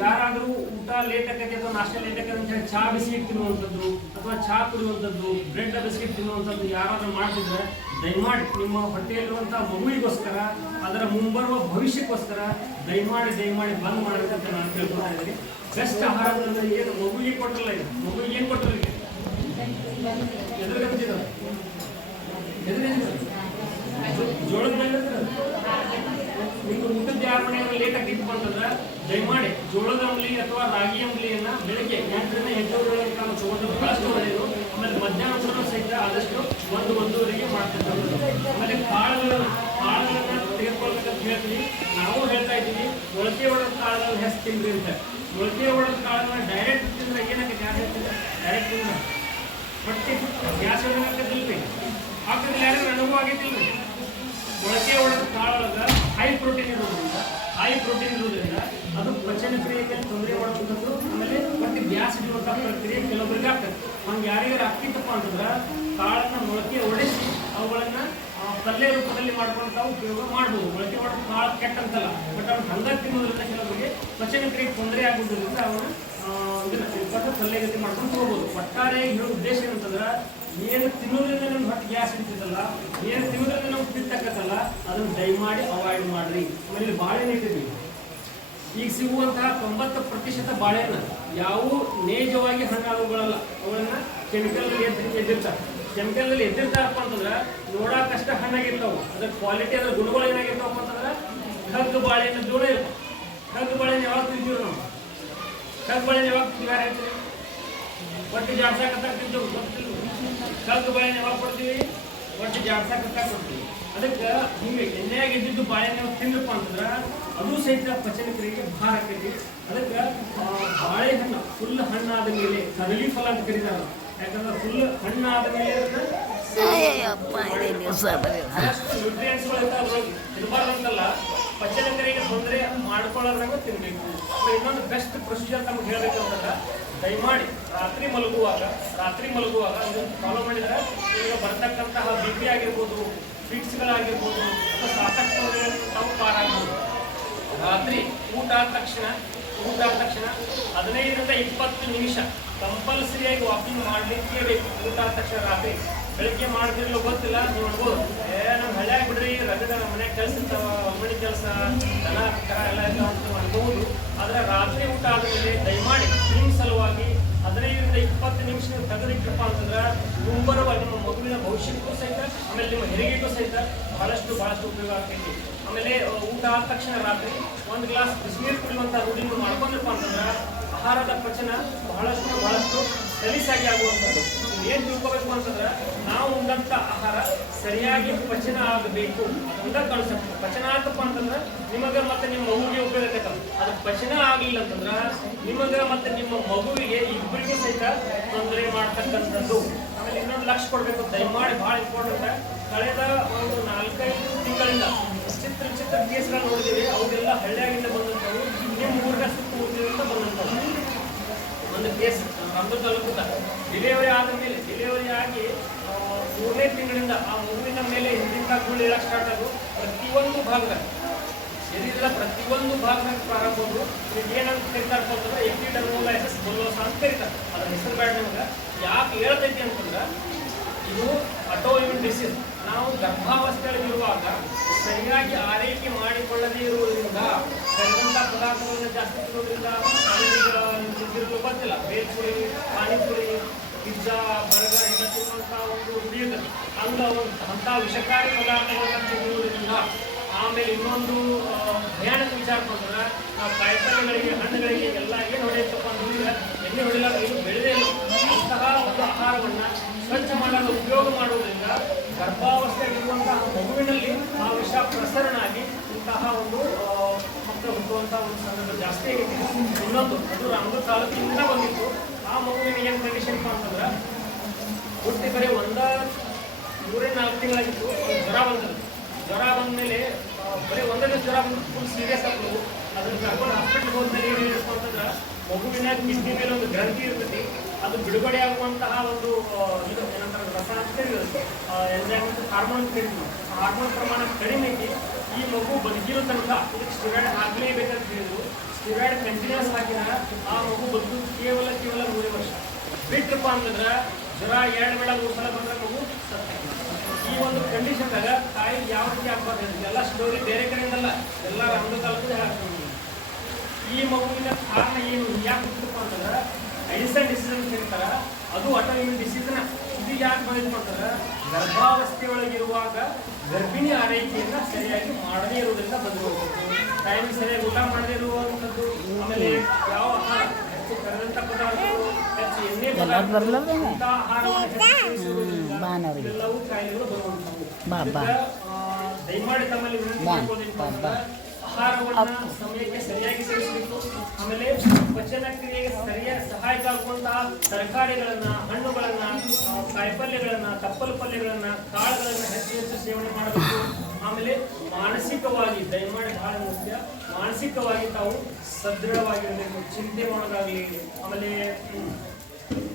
ಯಾರಾದರೂ ಊಟ ಲೇಟ್ ಆಕೈತೆ ಅಥವಾ ನಾಷ್ಟ ಲೇಟ್ ಆಕೈತೆ ಚಹಾ ಬಿಸ್ಕಿಟ್ ತಿನ್ನುವಂಥದ್ದು ಅಥವಾ ಚಹಾ ಕುಡಿಯುವಂಥದ್ದು ಬ್ರೆಡ್ ಬಿಸ್ಕಿಟ್ ತಿನ್ನುವಂಥದ್ದು ಯಾರಾದರೂ ಮಾಡ್ತಿದ್ರೆ ದಯಮಾಡಿ ನಿಮ್ಮ ಹೊಟ್ಟೆಯಲ್ಲಿರುವಂಥ ಮಗುವಿಗೋಸ್ಕರ, ಅದರ ಮುಂಬರುವ ಭವಿಷ್ಯಕ್ಕೋಸ್ಕರ ದಯಮಾಡಿ ದಯಮಾಡಿ ಬಂದ್ ಮಾಡಬೇಕಂತ ನಾನು ಕೇಳ್ಕೊತಾ ಇದ್ದೀನಿ. ಬೆಸ್ಟ್ ಆಹಾರ ಏನು? ಮಗುವಿಗೆ ಕೊಟ್ಟಲ್ಲ ಇದು. ಮಗುವಿಗೆ ಏನು ಕೊಟ್ಟಲ್ಲ ಈಗ ಬಂದಿದ್ದಾರೆ ಎದುರಿಗೆ ಜೋಳದ ಮೇಲೆ ನಿಮ್ಗೆ ಊಟದ ಯಾರ ಮನೆಯಲ್ಲಿ ಲೇಟ್ ಆಗಿ ದಯಮಾಡಿ ಜೋಳದ ಅಂಬ್ಲಿ ಅಥವಾ ರಾಗಿ ಅಂಬಲಿಯನ್ನ ಬೆಳಗ್ಗೆ ಎಂಟರಿಂದ ಎಂಟೂವರೆ ಕಾಲ ತಗೊಂಡು ಬಹಳಷ್ಟು ಒಳ್ಳೆಯದು. ಆಮೇಲೆ ಮಧ್ಯಾಹ್ನ ಸಹಿತ ಆದಷ್ಟು ಒಂದು ಒಂದೂವರೆಗೆ ಮಾಡ್ತಿರ್ತಾರೆ. ಆಮೇಲೆ ಕಾಳುಗಳು, ಕಾಳುಗಳನ್ನ ತೆಗೆದುಕೊಳ್ಬೇಕಂತ ಹೇಳ್ತೀವಿ ನಾವು ಹೇಳ್ತಾ ಇದ್ದೀವಿ, ಮೊಳಕೆ ಒಡೆದ ಕಾಳುಗಳ ಹೆಸ್ ತಿನ್ರಿ ಅಂತ. ಮೊಳಕೆ ಒಡೆದ ಕಾಳುಗಳನ್ನ ಡೈರೆಕ್ಟ್ ತಿಂದ್ರೆ ಏನಕ್ಕೆ ಗ್ಯಾಸ್ ಹೇಳ್ತಿಲ್ಲ ಡೈರೆಕ್ಟ್ ತಿಂದ್ರೆ ಹೊಟ್ಟೆ ಗ್ಯಾಸ್ ಹೊಡೆದಾಕದಿಲ್ರಿ ಹಾಕಿದ್ರೆ ಯಾರು ನನಗೂ ಆಗಿದ್ದಿಲ್ಲ ಮೊಳಕೆ ಒಡೆದ ಕಾಳೊಳಗ ಹೈ ಪ್ರೋಟೀನ್ ಇರೋದ್ರಿಂದ ಹೈ ಪ್ರೋಟೀನ್ ಇರೋದ್ರಿಂದ ಅದು ಪಚನ ಕ್ರಿಯೆಗೆ ತೊಂದರೆ ಮಾಡುವಂಥದ್ದು ಆಮೇಲೆ ಮತ್ತೆ ಗ್ಯಾಸ್ ಹಿಡಿಯುವಂಥ ಪ್ರಕ್ರಿಯೆ ಕೆಲವೊಬ್ಬರಿಗೆ ಆಗ್ತದೆ. ಹಂಗೆ ಯಾರಿಗಾರು ಆಗ್ತಿತ್ತಪ್ಪ ಅಂತಂದ್ರೆ, ಕಾಳನ್ನ ಮೊಳಕೆ ಒಡೆಸಿ ಅವುಗಳನ್ನ ಪಲ್ಯ ರೂಪದಲ್ಲಿ ಮಾಡ್ಕೊಂಡು ತಾವು ಉಪಯೋಗ ಮಾಡ್ಬೋದು. ಮೊಳಕೆ ಮಾಡೋದು ಕಾಳು ಕೆಟ್ಟ ಅಂತಲ್ಲ ಬಟ್ ಅವ್ರು ಹಂಗ ತಿನ್ನೋದ್ರಿಂದ ಕೆಲವರಿಗೆ ಪಚನ ಕ್ರಿಯೆಗೆ ತೊಂದರೆ ಆಗುವುದರಿಂದ ಅವನು ಇದನ್ನ ತಿಳ್ಕೊಂಡು ಪಲ್ಯ ಗತಿ ಮಾಡ್ಕೊಂಡು ಹೋಗ್ಬೋದು. ಒಟ್ಟಾರೆ ಹೇಳೋ ಉದ್ದೇಶ ಏನಂತಂದ್ರೆ, ಏನು ತಿನ್ನೋದ್ರಿಂದ ನಮ್ಗೆ ಹೊಟ್ಟೆ ಗ್ಯಾಸ್ ಹಿಡಿತದಲ್ಲ, ಏನು ತಿನ್ನೋದ್ರಿಂದ ನಮ್ಗೆ ಪಿತ್ತಕ್ಕತ್ತಲ್ಲ ಅದನ್ನು ದಯಮಾಡಿ ಅವಾಯ್ಡ್ ಮಾಡ್ರಿ. ಆಮೇಲೆ ಬಾಳೆ ನೀಡಿದ್ವಿ ಈಗ ಸಿಗುವಂತಹ ತೊಂಬತ್ತು ಪ್ರತಿಶತ ಬಾಳೆಹಣ್ಣು ಯಾವ ನೇಜವಾಗಿ ಹಣ್ಣುಗಳಲ್ಲ ಅವುಗಳನ್ನ ಕೆಮಿಕಲ್ ಎದ್ದಿರ್ತಾರೆ. ಕೆಮಿಕಲ್ ಅಲ್ಲಿ ಎದ್ದಿರ್ತಾರಪ್ಪ ಅಂತಂದ್ರೆ ನೋಡಾಕಷ್ಟ ಹಣ್ಣಾಗಿರ್ತಾವ. ಅದ್ರ ಕ್ವಾಲಿಟಿ ಅದ್ರ ಗುಣಗಳು ಏನಾಗಿರ್ತಾವಪ್ಪ ಅಂತಂದ್ರೆ ಕಗ್ಗು ಬಾಳೆಹಣ್ಣು ಜೋಳ ಇರ್ತಾವೆ. ಕಗ್ಗು ಬಾಳೆಹಣ್ಣು ಯಾವಾಗ ತಿಂತೀವಿ ನಾವು? ಕಗ್ಗು ಬಾಳೆಹಣ್ಣು ಯಾವಾಗ ತಿಂಗಾರ ಯಾರು ಹೇಳ್ತೀರಿ? ಒಟ್ಟು ಜಾಡ್ಸಾಕತ್ತ ತಿಂತೀವಿ ಗೊತ್ತಿಲ್ಲ. ಕಗ್ಗು ಬಾಳೆಹಣ್ಣು ಯಾವಾಗ ಕೊಡ್ತೀವಿ? ಒಟ್ಟು ಜಾಡ್ಸಾಕತ್ತ ಕೊಡ್ತೀವಿ. ಅದಕ್ಕೆ ಹಿಂಗೆ ಎಣ್ಣೆಯಾಗ ಇದ್ದಿದ್ದು ಬಾಳೆಹಣ್ಣು ತಿಂದ್ರಪ್ಪ ಅಂತಂದ್ರೆ ಅದು ಸಹಿತ ಪಚನ ಕ್ರಿಯೆಗೆ ಭಾರ ಆಕೈತಿ. ಅದಕ್ಕೆ ಬಾಳೆಹಣ್ಣು ಫುಲ್ ಹಣ್ಣಾದ ಮೇಲೆ ಕದಲಿ ಫಲ ಅಂತ ಕರೀತಾರೆ. ಯಾಕಂದ್ರೆ ಫುಲ್ ಹಣ್ಣಾದ ಮೇಲೆ ಇರಬಾರ್ದಂತಲ್ಲ nutrients ಗಳು ಇರ್ತಾವೆ ಅದ್ರೊಳಗೆ. ತಿನ್ಬಾರ್ದಂತಲ್ಲ ಪಚನ ಕ್ರಿಯೆಗೆ ತೊಂದರೆ ಮಾಡ್ಕೊಳ್ಳೋದ್ರಾಗ ತಿನ್ಬೇಕು. ಆಮೇಲೆ ಇನ್ನೊಂದು ಬೆಸ್ಟ್ ಪ್ರೊಸೀಜರ್ ನಮ್ಗೆ ಹೇಳ್ಬೇಕು ಅಂತಂದ್ರೆ ದಯಮಾಡಿ ರಾತ್ರಿ ಮಲಗುವಾಗ ರಾತ್ರಿ ಮಲಗುವಾಗ ಇದನ್ನು ಫಾಲೋ ಮಾಡಿದ್ರೆ ಈಗ ಬರ್ತಕ್ಕಂತಹ ಬಿ ಪಿ ಆಗಿರ್ಬೋದು ಫಿಟ್ಸ್ಗಳಾಗಿರ್ಬೋದು ಅಥವಾ ಸಾಕಷ್ಟು ನಾವು ಪಾರಾಗ್ಬೋದು. ರಾತ್ರಿ ಊಟ ಆದ ತಕ್ಷಣ, ಊಟ ಆದ ತಕ್ಷಣ ಹದಿನೈದರಿಂದ ಇಪ್ಪತ್ತು ನಿಮಿಷ ಕಂಪಲ್ಸರಿಯಾಗಿ ವಾಕಿಂಗ್ ಮಾಡಲಿಕ್ಕೆ ಬೇಕು. ಊಟ ಆದ ತಕ್ಷಣ ರಾತ್ರಿ ಬೆಳಿಗ್ಗೆ ಮಾಡ್ತಿರ್ಲೋ ಗೊತ್ತಿಲ್ಲ ನೋಡ್ಬೋದು. ಏ, ನಮ್ಮ ಹಳ್ಳಿಯಾಗ ಬಿಡ್ರಿ ನಮ್ಮ ಮನ್ಯಾಗ ಕೆಲಸ ಇರ್ತಾವ ಅಂಗಡಿ ಕೆಲಸ, ದನ, ಕರ ಎಲ್ಲ ಇರ್ತಾವ ಅಂತ ಅನ್ಬೋದು ಆದರೆ ರಾತ್ರಿ ಊಟ ಆದಮೇಲೆ ದಯಮಾಡಿ ನಿಮ್ಮ ಸಲುವಾಗಿ ಇಪ್ಪತ್ತು ತಗದಿಟ್ಟಪ್ಪ ಅಂತಂದ್ರೆ ಮುಂಬರುವ ನಿಮ್ಮ ಮಗುವಿನ ಭವಿಷ್ಯಕ್ಕೂ ಸಹಿತ, ಆಮೇಲೆ ನಿಮ್ಮ ಹೆರಿಗೆಗೂ ಸಹಿತ ಬಹಳಷ್ಟು ಬಹಳಷ್ಟು ಉಪಯೋಗ ಆಗ್ತೈತಿ. ಆಮೇಲೆ ಊಟ ಆದ ತಕ್ಷಣ ರಾತ್ರಿ ಒಂದು ಗ್ಲಾಸ್ ಬಿಸಿನೀರು ಕುಡಿಯುವಂಥ ರೂಢಿ ನೀವು ಮಾಡ್ಕೊಂಡ್ರಪ್ಪ ಅಂತಂದ್ರೆ ಆಹಾರದ ಪಚನ ಬಹಳಷ್ಟು ಬಹಳಷ್ಟು ಸಲೀಸಾಗಿ ಆಗುವಂಥದ್ದು. ಏನ್ ತಿಳ್ಕೊಬೇಕು ಅಂತಂದ್ರೆ, ನಾವು ಉಂಡಂತ ಆಹಾರ ಸರಿಯಾಗಿ ಪಚನ ಆಗಬೇಕು. ಅಂತ ಕಾನ್ಸೆಪ್ಟ್ ಪಚನ ಆತಪ್ಪ ಅಂತಂದ್ರೆ, ನಿಮಗೆ ಮತ್ತೆ ನಿಮ್ಮ ಮಗುವಿಗೆ ಉಪಯೋಗ ಅದು ಪಚನ ಆಗಲಿಲ್ಲ ಅಂತಂದ್ರೆ, ನಿಮಗೆ ಮತ್ತೆ ನಿಮ್ಮ ಮಗುವಿಗೆ ಇಬ್ಬರಿಗೂ ಸಹಿತ ತೊಂದರೆ ಮಾಡ್ತಕ್ಕಂಥದ್ದು. ಆಮೇಲೆ ಇನ್ನೊಂದು ಲಕ್ಷ ಕೊಡ್ಬೇಕು. ದಯಮಾಡಿ ಬಹಳ ಇಂಪಾರ್ಟೆಂಟ್ ಕಳೆದ ಒಂದು ನಾಲ್ಕೈದು ತಿಂಗಳಿಂದ ಚಿತ್ರ ಚಿತ್ರ ಕೇಸ್ಗಳು ನೋಡಿದೀವಿ ಅವೆಲ್ಲ ಹಳ್ಳಿಯಾಗಿಂದ ಬಂದಂಥವು ನಿಮ್ಮ ಊರಿನ ಸುತ್ತಮುತ್ತಲಿಂದ ಬಂದಂಥವು. ಒಂದು ಕೇಸ್ ನಮ್ದು ತಲುಪುತ್ತಾರೆ. ಡಿಲಿವರಿ ಆದ ಮೇಲೆ, ಡಿಲಿವರಿ ಆಗಿ ಮೂರನೇ ತಿಂಗಳಿಂದ, ಆ ಮಗುವಿನ ಮೇಲೆ ಹಿಂದಿನ ಗುಳಿ ಹೇಳಕ್ ಸ್ಟಾರ್ಟ್ ಆಗೋದು ಪ್ರತಿಯೊಂದು ಭಾಗದಲ್ಲಿ, ಶರೀರದ ಪ್ರತಿಯೊಂದು ಭಾಗದಾಗ ಪ್ರಾರಂಭಗಳು ಇದಕ್ಕೆ ಏನಂತ ಕರಿತಾರೆ ಅಂತಂದ್ರೆ ಎಪಿಡರ್ಮೋಲೈಸಿಸ್ ಬೊಲ್ಲೋಸ ಅಂತ ಕರೀತಾರೆ. ಅದರ ಹೆಸರು ಬೇಡ ಯಾಕೆ ಹೇಳ್ತೈತಿ ಅಂತಂದ್ರೆ, ಇದು ಅಟೋ ಇಮ್ಯೂನ್ ಡಿಸೀಸ್ ನಾವು ಗರ್ಭಾವಸ್ಥೆಯಲ್ಲಿರುವಾಗ ಸರಿಯಾಗಿ ಆರೈಕೆ ಮಾಡಿಕೊಳ್ಳದೇ ಇರುವುದರಿಂದ ಕರೆದಂಥ ಪದಾರ್ಥಗಳನ್ನು ಜಾಸ್ತಿ ತಿನ್ನೋದ್ರಿಂದ ಆಮೇಲೆ ಬಂದಿಲ್ಲ ಮೇಲ್ಪುರಿ ಪಾನಿಪುರಿ ಪಿಜ್ಜಾ ಬರ್ಗರ್ ಎಲ್ಲ ತಿನ್ನುವಂಥ ಒಂದು ನೀರು ಅಂದ ಅಂಥ ವಿಷಕಾರಿ ಪದಾರ್ಥಗಳನ್ನು ತಿನ್ನುವುದರಿಂದ ಆಮೇಲೆ ಇನ್ನೊಂದು ಆ, ಭಯಾನಕ ವಿಚಾರ ಬಂದ್ರೆ ನಾವು ಕಾಯಿಪಲ್ಯಗಳಿಗೆ ಹಣ್ಣುಗಳಿಗೆ ಎಲ್ಲ ಏನು ಹೊಡೆಯುತ್ತಪ್ಪ ಅಂತಂದ್ರೆ ಎಣ್ಣೆ ಹೊಡಿಲಾಗ ಇದು ಬೆಳೆದೇ ಇಲ್ಲ. ಅಂತಹ ಒಂದು ಆಹಾರವನ್ನ ಸ್ವಚ್ಛ ಮಾಡಲು ಉಪಯೋಗ ಮಾಡುವುದರಿಂದ ಗರ್ಭಾವಸ್ಥೆಯಲ್ಲಿರುವಂತಹ ಮಗುವಿನಲ್ಲಿ ಆ ವಿಷ ಪ್ರಸರಣ ಆಗಿ ಇಂತಹ ಒಂದು ಮಕ್ಕಳು ಹುಟ್ಟುವಂತಹ ಒಂದು ಸಂದರ್ಭ ಜಾಸ್ತಿ ಆಗಿದೆ. ಇನ್ನೊಂದು ಅದು ರಾಮದುರ್ಗ ತಾಲೂಕಿನಿಂದ ಬಂದಿತ್ತು. ಆ ಮಗುವಿನ ಏನು ಕಂಡೀಷನ್ ಅಂತಂದ್ರೆ, ಹುಟ್ಟಿ ಬರೀ ಒಂದ, ಮೂರೇ ನಾಲ್ಕು ತಿಂಗಳಾಗಿತ್ತು. ಜ್ವರ ಬಂದದ್ದು. ಜ್ವರ ಬಂದಮೇಲೆ ಬರೀ ಒಂದೇ ಜ್ವರ ಬಂದು ಫುಲ್ ಸೀರಿಯಸ್ ಆಗ್ತದೆ ಅದನ್ನ ಕರ್ಕೊಂಡು ಹಾಸ್ಪಿಟ್ಲ್ಗೆ ಹೋದ್ಮೇಲೆ ಏನು ಅಂತಂದ್ರೆ, ಮಗುವಿನ ಕಿಡ್ನಿ ಮೇಲೆ ಒಂದು ಗ್ರಂಥಿ ಇರ್ತೈತಿ. ಅದು ಬಿಡುಗಡೆ ಆಗುವಂತಹ ಒಂದು ಇದು, ಏನಂತಾರೆ ಹೇಳಿ ಎಲ್ಲ ಹಾರ್ಮೋನ್ ಕರೀತೀವಿ ಆ ಹಾರ್ಮೋನ್ ಪ್ರಮಾಣ ಕಡಿಮೆ ಐತಿ ಈ ಮಗು ಬದುಕಿರೋ ತನಕ ಇದಕ್ಕೆ ಸ್ಟಿರಾಯ್ಡ್ ಹಾಕಲೇಬೇಕಂತ ಹೇಳಿದ್ರು. ಸ್ಟಿರಾಯ್ಡ್ ಕಂಟಿನ್ಯೂಸ್ ಹಾಕಿದಾಗ ಆ ಮಗು ಬದುಕು ಕೇವಲ ಕೇವಲ ಮೂರೇ ವರ್ಷ. ಬಿಟ್ಟಪ್ಪ ಅಂತಂದ್ರೆ ಜ್ವರ ಎರಡು ಬೇಡ ಮೂರು ಸಲ ಬಂದ್ರೆ ಮಗು ಸತ್ತ ಈ ಒಂದು ಕಂಡೀಷನ್ದಾಗ ತಾಯಿ ಯಾವ ರೀತಿ ಆಗ್ಬಾರ್ದು ಎಲ್ಲ ಸ್ಟೋರಿ ಬೇರೆ ಕಡೆಯಿಂದಲ್ಲ, ಎಲ್ಲ ರಾಮದ ಕಾಲಕ್ಕೂ ಹಾಕ್ತೀವಿ ಈ ಮಗುವಿನ ಕಾರಣ ಏನು? ಯಾಕೆ ಅಂತಂದ್ರೆ ಐಸನ್ ಡಿಸಿಷನ್ ಹೇಳ್ತಾರ ಅದು ಆಟೋ ಇಮ್ಯೂನ್ ಡಿಸೀಸ್ನ ಇದು ಯಾಕೆ ಬಂದಿತ್ತು ಅಂತಂದ್ರೆ ಗರ್ಭಾವಸ್ಥೆಯೊಳಗಿರುವಾಗ ಗರ್ಭಿಣಿ ಆರೈಕೆಯನ್ನ ಸರಿಯಾಗಿ ಮಾಡದೇ ಇರುವುದರಿಂದ ಬಂದಿರುವಂಥದ್ದು ಟೈಮ್ ಸರಿಯಾಗಿ ಊಟ ಮಾಡದೇ ಇರುವಂಥದ್ದು ಆಮೇಲೆ ಯಾವ ಆಹಾರ? ಹೆಚ್ಚು ಕರೆದಂಥ ಪದಾರ್ಥಗಳು ಹೆಚ್ಚು ಎಣ್ಣೆ ಪದಾರ್ಥ ಆಹಾರವನ್ನು ಎಲ್ಲವೂ ಕಾಯಿಲೆಗಳು ಬರುವಂಥವು. ಬಾ, ಬಾ. ದಯಮಾಡಿ ತಮ್ಮಲ್ಲಿ ವಿನಂತಿ ಆಹಾರವನ್ನ ಸಮಯಕ್ಕೆ ಸರಿಯಾಗಿ ಸೇವಿಸಬೇಕು ಆಮೇಲೆ ಪಚನ ಕ್ರಿಯೆಗೆ ಸರಿಯಾಗಿ ಸಹಾಯಕ ಆಗುವಂತಹ ತರಕಾರಿಗಳನ್ನ, ಹಣ್ಣುಗಳನ್ನ ಕಾಯಿಪಲ್ಯಗಳನ್ನ ತಪ್ಪಲು ಪಲ್ಯಗಳನ್ನ, ಕಾಳುಗಳನ್ನ ಹೆಚ್ಚು ಹೆಚ್ಚು ಸೇವನೆ ಮಾಡಬೇಕು. ಆಮೇಲೆ ಮಾನಸಿಕವಾಗಿ, ದಯಮಾಡಿ ಬಹಳ ಮುಖ್ಯ ಮಾನಸಿಕವಾಗಿ ತಾವು ಸದೃಢವಾಗಿರಬೇಕು. ಚಿಂತೆ ಮಾಡೋದಾಗಲಿ, ಆಮೇಲೆ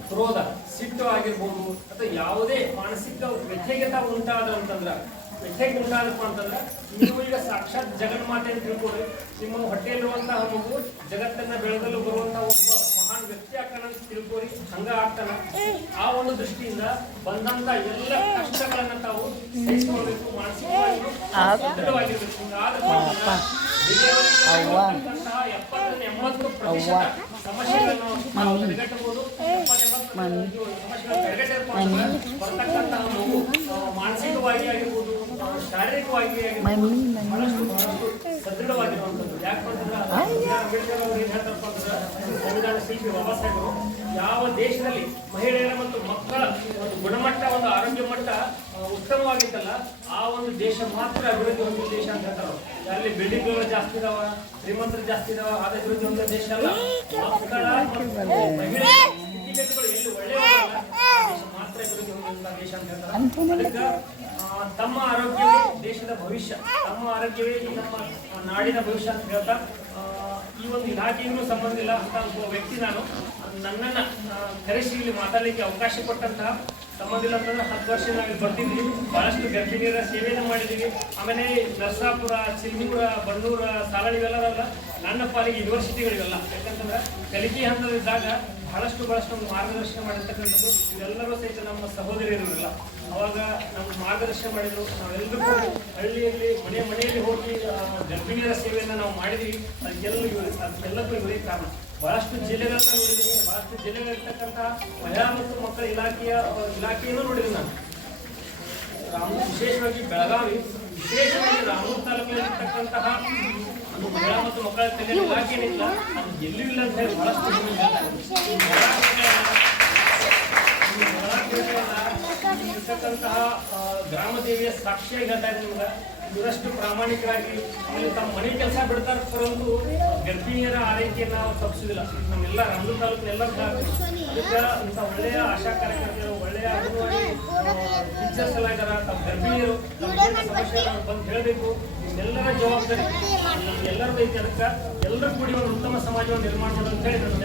ಕ್ರೋಧ, ಸಿಟ್ಟು ಆಗಿರ್ಬೋದು, ಅಥವಾ ಯಾವುದೇ ಮಾನಸಿಕ ವ್ಯಥೆಗೆ ತಾವು ಉಂಟಾದ ಅಂತಂದ್ರ ವ್ಯಥೆಗೆ ಅಂತಂದ್ರೆ ನೀವು ಈಗ ಸಾಕ್ಷಾತ್ ಜಗನ್ಮಾತೆ ಅಂತ ತಿಳ್ಕೊಡ್ರಿ ನಿಮ್ಮ ಹೊಟ್ಟೆಯಲ್ಲಿರುವಂತಹ ಮಗು ಜಗತ್ತನ್ನ ಬೆಳೆದಲು ಬರುವಂತಹ ಒಬ್ಬ ಮಹಾನ್ ವ್ಯಕ್ತಿ ಆಗ್ತಾನ ಅಂತ ತಿಳ್ಕೊರಿ ಹಂಗ ಆಗ್ತಾನ. ಆ ಒಂದು ದೃಷ್ಟಿಯಿಂದ ಬಂದಂತ ಎಲ್ಲ ಕಷ್ಟಗಳನ್ನ ತಾವು ಸಹಿಸಿಕೊಳ್ಬೇಕು ಮಾನಸಿಕವಾಗಿ. ಇರುವಂತಹ ಎಪ್ಪತ್ತರಿಂದ ಎಂಬತ್ತು ಪ್ರತಿಶತ ಸಮಸ್ಯೆಗಳನ್ನು ನಾವು ತಡೆಗಟ್ಟಬಹುದು ಎಪ್ಪತ್ತು, ಎಂಬತ್ತು ಸಮಸ್ಯೆಗಳನ್ನು ತಡೆಗಟ್ಟಬೇಕು ಬರ್ತಕ್ಕಂತಹ ಮಗು ಮಾನಸಿಕವಾಗಿ ಆಗಿರ್ಬೋದು ಮಮ್ಮಿ ಮಮ್ಮಿ ಸದೃಢವಾಗಿರುವಂಥದ್ದು. ಯಾಕಂತಂದ್ರೆ ಅಂಬೇಡ್ಕರ್ ಅವರು ಏನು ಹೇಳ್ತಪ್ಪ ಅಂದ್ರೆ ಸಂವಿಧಾನ ಶಿಲ್ಪಿ ಬಾಬಾ ಸಾಹೇಬರು ಯಾವ ದೇಶದಲ್ಲಿ ಮಹಿಳೆಯರ ಮತ್ತು ಮಕ್ಕಳ ಒಂದು ಗುಣಮಟ್ಟ ಒಂದು ಆರೋಗ್ಯ ಮಟ್ಟ ಉತ್ತಮವಾಗಿತ್ತಲ್ಲ ಆ ಒಂದು ದೇಶ ಮಾತ್ರ ಅಭಿವೃದ್ಧಿ ಹೊಂದಿದ ದೇಶ ಅಂತ ಹೇಳ್ತಾರೆ. ಅಲ್ಲಿ ಬಿಲ್ಡಿಂಗ್ಗಳು ಜಾಸ್ತಿ ಇದಾವ ಶ್ರೀಮಂತರು ಜಾಸ್ತಿ ಇದಾವ ಅಭಿವೃದ್ಧಿ ಹೊಂದಿದ ದೇಶ ಅಲ್ಲ. ಮಕ್ಕಳ ಮಹಿಳೆಯರ ತಮ್ಮ ಆರೋಗ್ಯವೇ ದೇಶದ ಭವಿಷ್ಯ. ತಮ್ಮ ಆರೋಗ್ಯವೇ ನಮ್ಮ ನಾಡಿನ ಭವಿಷ್ಯ ಅಂತ ಹೇಳ್ತಾ ಈ ಒಂದು ಇಲಾಖೆಗೂ ಸಂಬಂಧ ಇಲ್ಲ ಅಂತ ಒಬ್ಬ ವ್ಯಕ್ತಿ ನಾನು ನನ್ನನ್ನ ಕರೆಸಿ ಇಲ್ಲಿ ಮಾತಾಡಲಿಕ್ಕೆ ಅವಕಾಶ ಕೊಟ್ಟಂತಹ ಸಂಬಂಧ ಇಲ್ಲ ಅಂತಂದ್ರೆ ಹತ್ತು ವರ್ಷ ನಾವು ಇಲ್ಲಿ ಬರ್ತಿದ್ವಿ ಬಹಳಷ್ಟು ಗರ್ಭಿಣಿಯರ ಸೇವೆಯನ್ನು ಮಾಡಿದ್ದೀವಿ ಆಮೇಲೆ ನರಸಾಪುರ ಸಿಂಧೂರ ಬಂಡೂರ ಸಾಲಳಿ ಇವೆಲ್ಲರಲ್ಲ ನನ್ನ ಪಾಲಿಗೆ ಯೂನಿವರ್ಸಿಟಿಗಳಿವೆಲ್ಲ ಯಾಕಂತಂದ್ರೆ ಕಲಿಕೆ ಹಂತದಿದ್ದಾಗ ಬಹಳಷ್ಟು ಬಹಳಷ್ಟು ಒಂದು ಮಾರ್ಗದರ್ಶನ ಮಾಡಿರ್ತಕ್ಕಂಥದ್ದು ಇವೆಲ್ಲರೂ ಸಹಿತ ನಮ್ಮ ಸಹೋದರಿಯರಿರಲ್ಲ ಅವಾಗ ನಮ್ಗೆ ಮಾರ್ಗದರ್ಶನ ಮಾಡಿದ್ರು. ನಾವೆಲ್ಲರೂ ಹಳ್ಳಿಯಲ್ಲಿ ಮನೆ ಮನೆಯಲ್ಲಿ ಹೋಗಿ ಗರ್ಭಿಣಿಯರ ಸೇವೆಯನ್ನು ನಾವು ಮಾಡಿದ್ವಿ. ಅದಕ್ಕೆಲ್ಲೂ ಅದಕ್ಕೆಲ್ಲಕ್ಕೂ ಇವರೇ ಕಾರಣ. ಬಹಳಷ್ಟು ಜಿಲ್ಲೆಗಳನ್ನ ನೋಡಿದ್ದೀನಿ ಬಹಳಷ್ಟು ಜಿಲ್ಲೆಗಳಿರ್ತಕ್ಕಂತಹ ಮಹಿಳಾ ಮತ್ತು ಮಕ್ಕಳ ಇಲಾಖೆಯ ಇಲಾಖೆಯನ್ನು ನೋಡಿದ್ವಿ ನಾನು. ರಾಮ, ವಿಶೇಷವಾಗಿ ಬೆಳಗಾವಿ, ವಿಶೇಷವಾಗಿ ರಾಮೂರು ತಾಲೂಕಿನಲ್ಲಿರ್ತಕ್ಕಂತಹ ಮಹಿಳಾ ಮತ್ತು ಮಕ್ಕಳ ಕಲ್ಯಾಣ ಅದು ಎಲ್ಲೂ ಇಲ್ಲ ಅಂತ ಹೇಳಿ ಬಹಳಷ್ಟು ಇರ್ತಕ್ಕಂತಹ ಗ್ರಾಮ ದೇವಿಯ ಸಾಕ್ಷಿಯಾಗಿ ಹೇಳ್ತಾ ನಿಮ್ಗೆ ಇವರಷ್ಟು ಪ್ರಾಮಾಣಿಕರಾಗಿ ಆಮೇಲೆ ತಮ್ಮ ಮನೆ ಕೆಲಸ ಬಿಡ್ತಾರೆ, ಪರಂತು ಗರ್ಭಿಣಿಯರ ಆರೈಕೆಯನ್ನ ನಾವು ತಪ್ಪಿಸುವುದಿಲ್ಲ ನಮ್ಮೆಲ್ಲ ರಂಗು ತಾಲೂಕಿನ ಎಲ್ಲ ಅದಕ್ಕೆ ಇಂಥ ಒಳ್ಳೆಯ ಆಶಾ ಕಾರ್ಯಕರ್ತರು ಒಳ್ಳೆಯ ಅನುಭವ ಟೀಚರ್ಸ್ ಎಲ್ಲ ಇದ್ದಾರೆ ತಮ್ಮ ಗರ್ಭಿಣಿಯರು ಸಮಸ್ಯೆ ಬಂದು ಹೇಳಬೇಕು. ಎಲ್ಲರ ಜವಾಬ್ದಾರಿ, ಎಲ್ಲರ ಐತಿ ಅದಕ್ಕೆ ಎಲ್ಲರೂ ಕೂಡಿ ಒಂದು ಉತ್ತಮ ಸಮಾಜವನ್ನು ನಿರ್ಮಾಣ ಮಾಡೋದು ಅಂತ ಹೇಳಿ ನನ್ನ